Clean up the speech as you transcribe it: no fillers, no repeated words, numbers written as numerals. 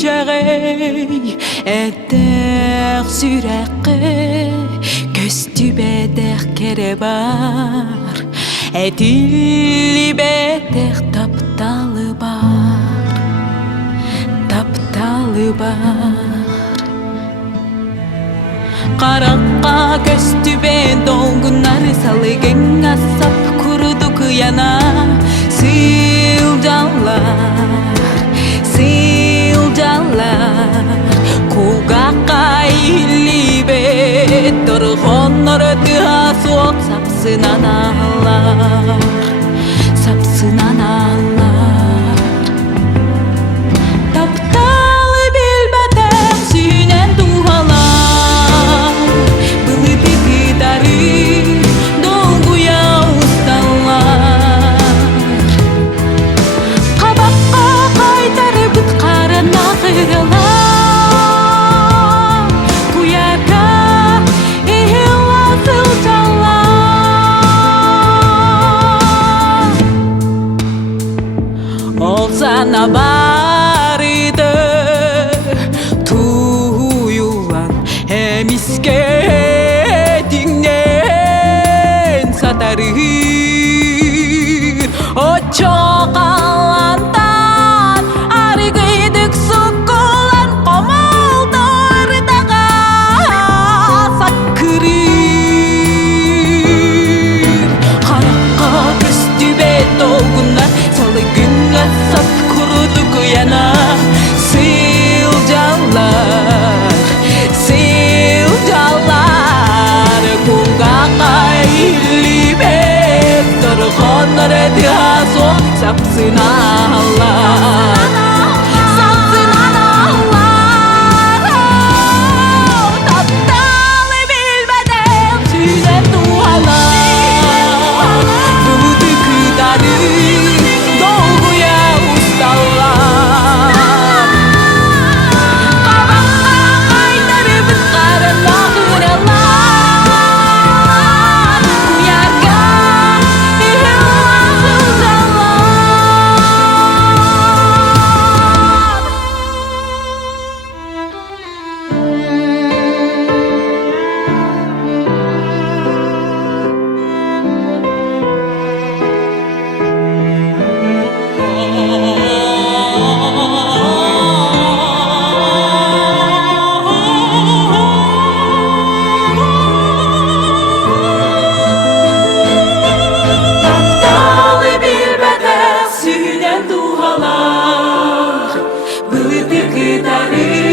жагай эдер сүрәккә көстү бедер кере бар эдилли бедер тапталы бар каракка көстү бен долгунар салыгын асап курудук яна Сылжалар кугакка илибе торгоннор тыа суок сапсынан алар тапталы билбетем сүйнен тухалар былыты кыдары долгуя усталар кабакка кайтарып карына кырылар куярга ихила сылжалар ол сана бар иде туюлан эмиске диңнен сатары очо калантан арыгыдык суккулан комолдор дага саккырыр каракка көстүбе долгунар салыгын асап курудук яна сылжалар кугакка илибе торгоннор тыа суок сапсынан алар тапталы билбедем сүйнен тухалар былыты кыдары долгуя усталар кабакка кайтарып карына кырылар куярга ихила тапталы билбедем сүйнен тухалар былыты кыдары